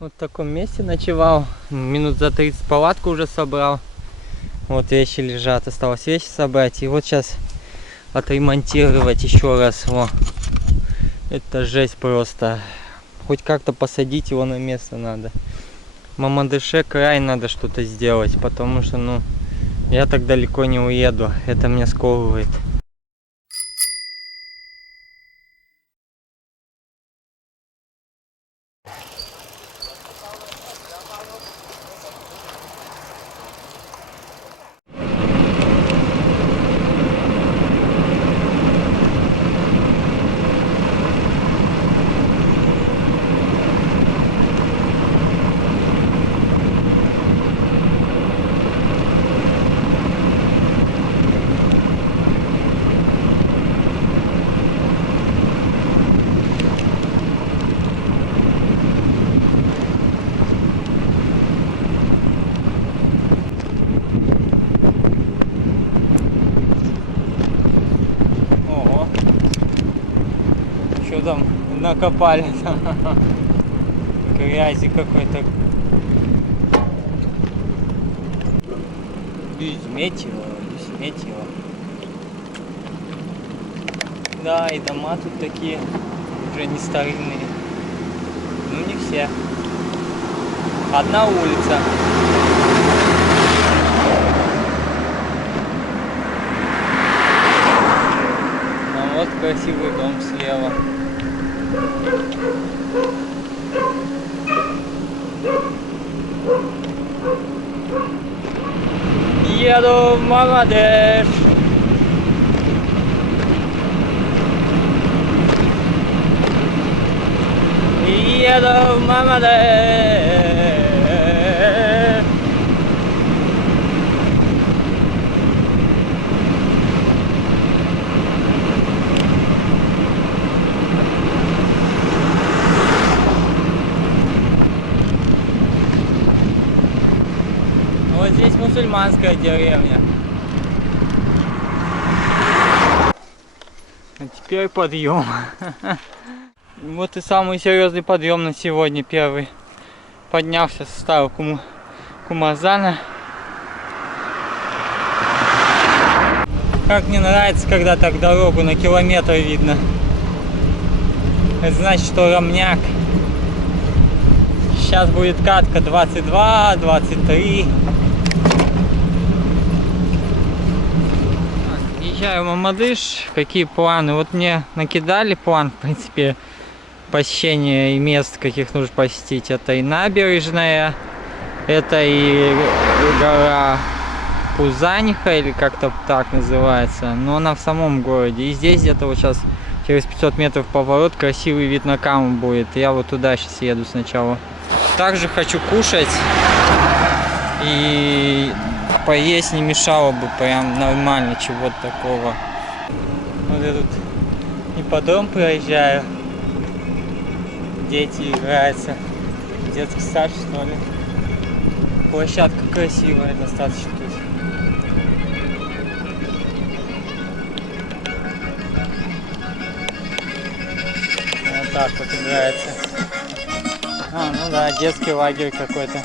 Вот в таком месте ночевал. Минут за 30 палатку уже собрал. Вот вещи лежат. Осталось вещи собрать. И вот сейчас отремонтировать еще раз. Во. Это жесть просто. Хоть как-то посадить его на место надо. Мамадыше край надо что-то сделать. Потому что, ну, я так далеко не уеду. Это меня сковывает. Что там накопали? Грязи какой-то. Изметило. Да, и дома тут такие уже не старинные. Ну не все. Одна улица. А вот красивый дом слева. Еду в Мамадыш. Еду в Мамадыш. Вот здесь мусульманская деревня. А теперь подъем. Вот и самый серьезный подъем на сегодня, первый. Поднялся, ставил Кумазана. Как мне нравится, когда так дорогу на километр видно. Это значит, что ровняк. Сейчас будет катка 22, 23. Езжаю в Мамадыш. Какие планы? Вот мне накидали план, в принципе, посещения и мест, каких нужно посетить. Это и набережная, это и гора Пузаниха, или как-то так называется. Но она в самом городе. И здесь где-то вот сейчас через 500 метров поворот, красивый вид на Каму будет. Я вот туда сейчас еду сначала. Также хочу кушать. И поесть не мешало бы, прям нормально, чего-то такого. Вот я тут ипподром проезжаю. Дети играются. Детский сад, что ли. Площадка красивая достаточно тут. Вот так вот играется. А, ну да, детский лагерь какой-то.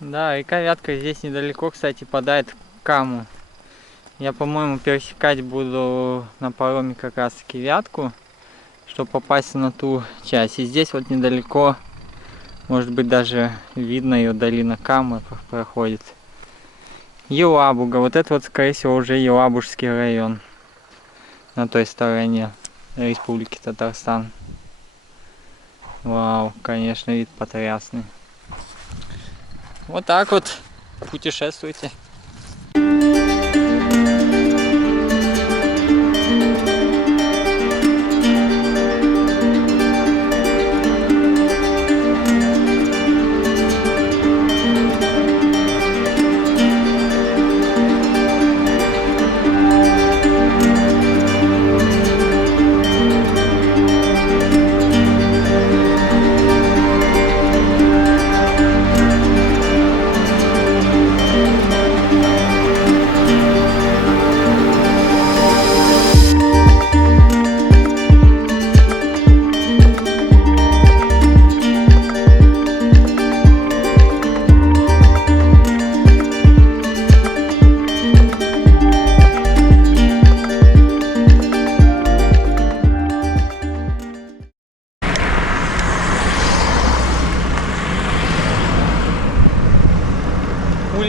Да, река Вятка здесь недалеко, кстати, падает в Каму. Я, по-моему, пересекать буду на пароме как раз таки Вятку, чтобы попасть на ту часть. И здесь вот недалеко, может быть, даже видно ее, долина Камы проходит. Елабуга, вот это вот, скорее всего, уже Елабужский район. На той стороне Республики Татарстан. Вау, конечно, вид потрясный. Вот так вот путешествуйте.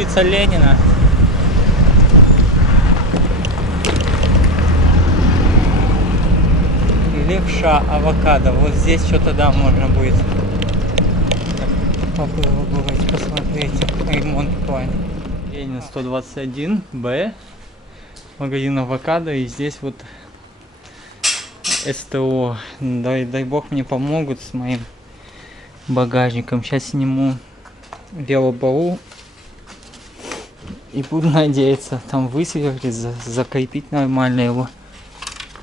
улица Ленина. Левша, авокадо. Вот здесь что-то, да, можно будет попробовать, посмотреть. Ремонт в плане. Ленина 121, Б. Магазин авокадо. И здесь вот СТО. Дай бог мне помогут с моим багажником. Сейчас сниму велобаул. И буду надеяться там высверлить, закрепить нормально его.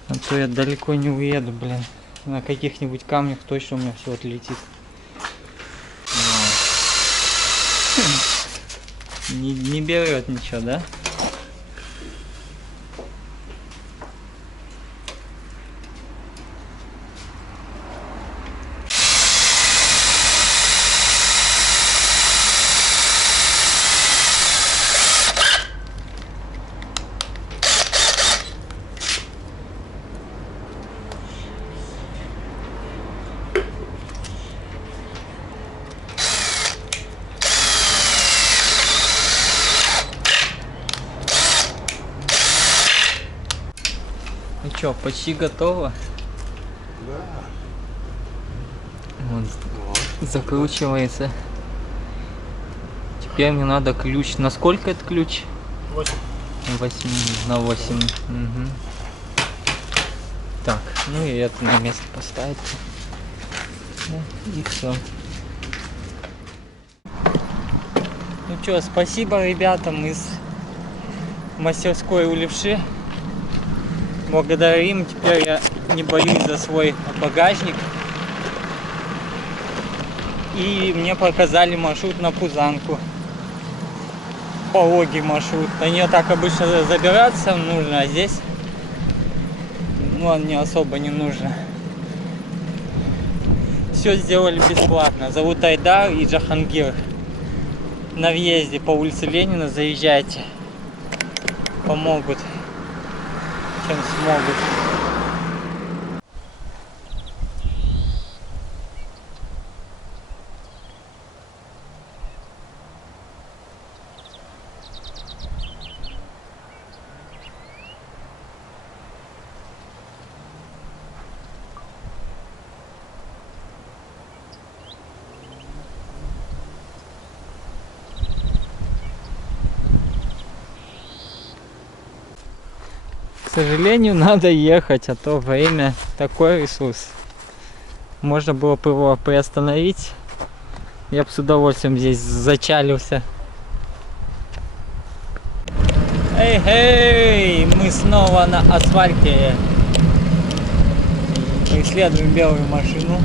А то я далеко не уеду, блин. На каких-нибудь камнях точно у меня все отлетит. Не берет ничего, да? Ну что, почти готово? Да. Вот. Закручивается. Теперь мне надо ключ. На сколько это ключ? 8. 8 на 8. Угу. Так, ну и это на место поставить. Ну, и все. Ну что, спасибо ребятам из мастерской у Левши. Благодаря им теперь я не боюсь за свой багажник. И мне показали маршрут на Пузанку. Пологий маршрут. На нее так обычно забираться нужно, а здесь ну, он мне особо не нужно. Все сделали бесплатно. Зовут Айдар и Джахангир. На въезде по улице Ленина заезжайте. Помогут, чем смогут. К сожалению, надо ехать, а то время такой ресурс. Можно было бы его приостановить. Я бы с удовольствием здесь зачалился. Эй, мы снова на асфальте. Преследуем белую машину.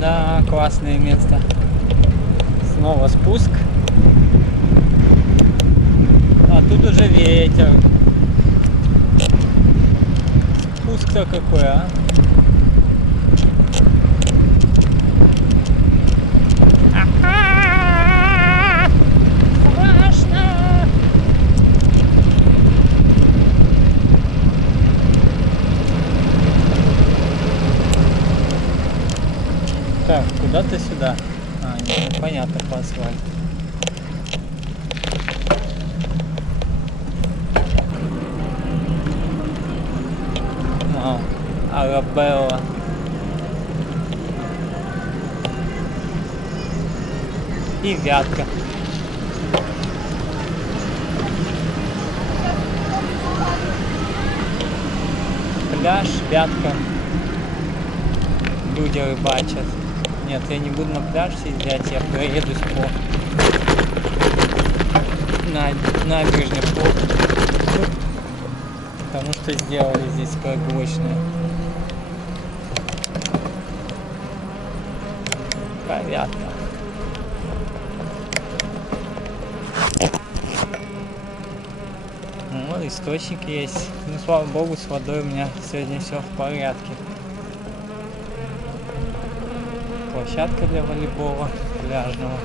Да, классное место. Снова спуск. А тут уже ветер. Спуск-то какой, а? Страшно! Так, куда-то сюда. А, нет, понятно, по асфальту. Вау, Арабелла. И Вятка. Пляж, Вятка. Люди рыбачат. Нет, я не буду на пляж сидеть, я проедусь по набережной потому что сделали здесь прогулочную. Понятно. Вот источник есть. Ну, слава богу, с водой у меня сегодня все в порядке. Площадка для волейбола пляжного.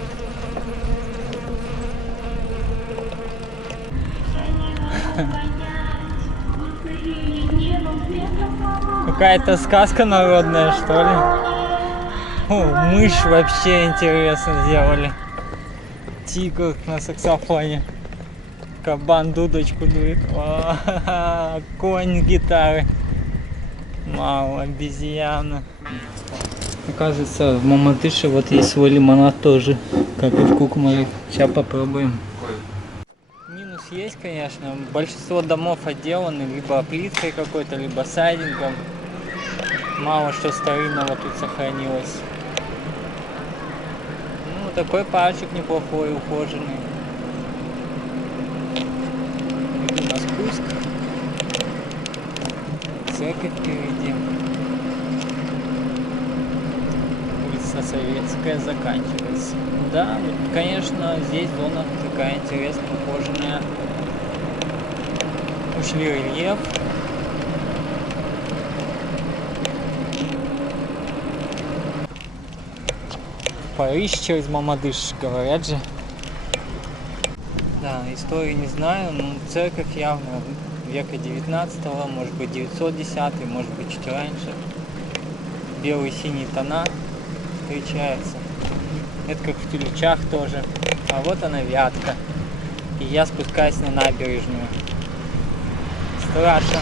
Какая-то сказка народная, что ли? О, мышь вообще интересно сделали. Тигр на саксофоне. Кабан дудочку дует. Конь гитары. Мало, обезьяна. Оказывается, в Мамадыше вот есть свой лимонад тоже, как и в Кукмаре. Сейчас попробуем. Минус есть, конечно. Большинство домов отделаны либо плиткой какой-то, либо сайдингом. Мало что старинного тут сохранилось. Ну, такой парчик неплохой, ухоженный. Иду на спуск. Церковь впереди. Улица Советская заканчивается. Да, вот, конечно, здесь зона такая интересная, ухоженная. Ушли рельеф. Париж через Мамадыш, говорят же. Да, истории не знаю, но церковь явно века 19-го, может быть 910, может быть чуть раньше. Белые синие тона встречаются. Это как в Тюльчах тоже. А вот она, Вятка. И я спускаюсь на набережную. Страшно.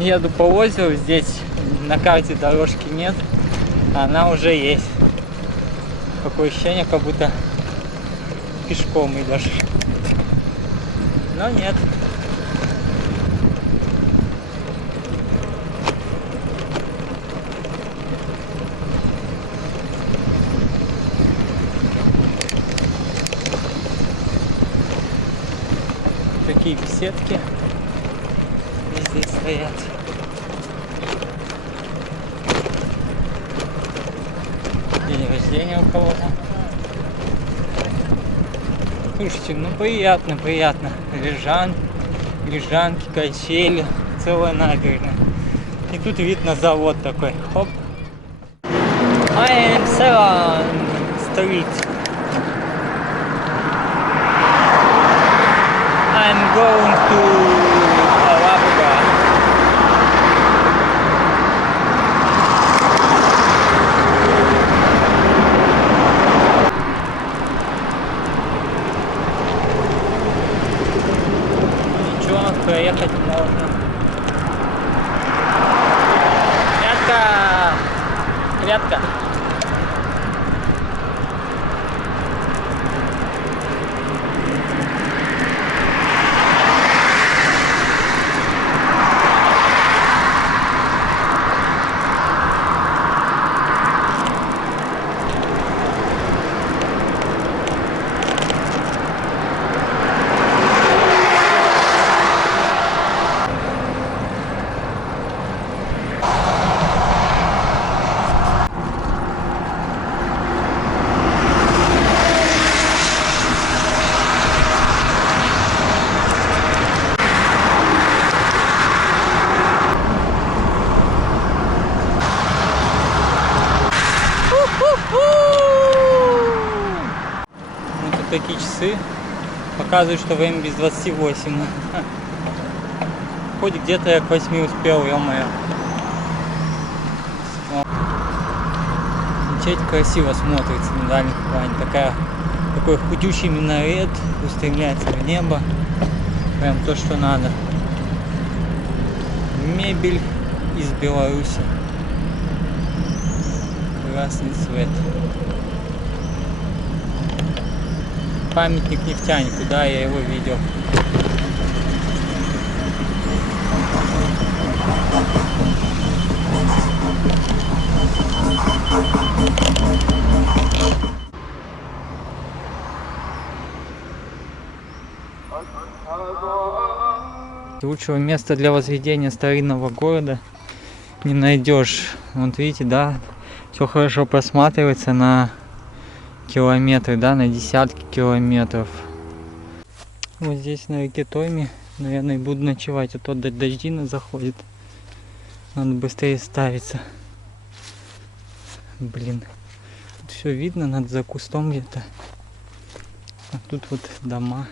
Еду по озеру, здесь на карте дорожки нет, а она уже есть. Такое ощущение, как будто пешком идешь. Но нет. Такие беседки здесь стоят. День рождения у кого-то. Слушайте, ну приятно, приятно. Лежанки, качели, целая набережная. И тут вид на завод такой. Хоп. I am Seven Street. I'm going to Alabuga. Ничего, проехать можно. Рядка! Рядка! Вот такие часы показывают, что время без 28. Хоть где-то я к 8 успел, ё-моё. Мечеть красиво смотрится на дальнем плане. Такой худющий минарет устремляется в небо. Прям то, что надо. Мебель из Беларуси. Красный цвет. Памятник нефтянику, да, я его видел. Лучшего места для возведения старинного города не найдешь. Вот видите, да, все хорошо просматривается на километры, да, на десятки километров. Вот здесь на реке Тойме, наверное, буду ночевать, а то дождина заходит. Надо быстрее ставиться. Блин, тут все видно, надо за кустом где-то А тут вот дома.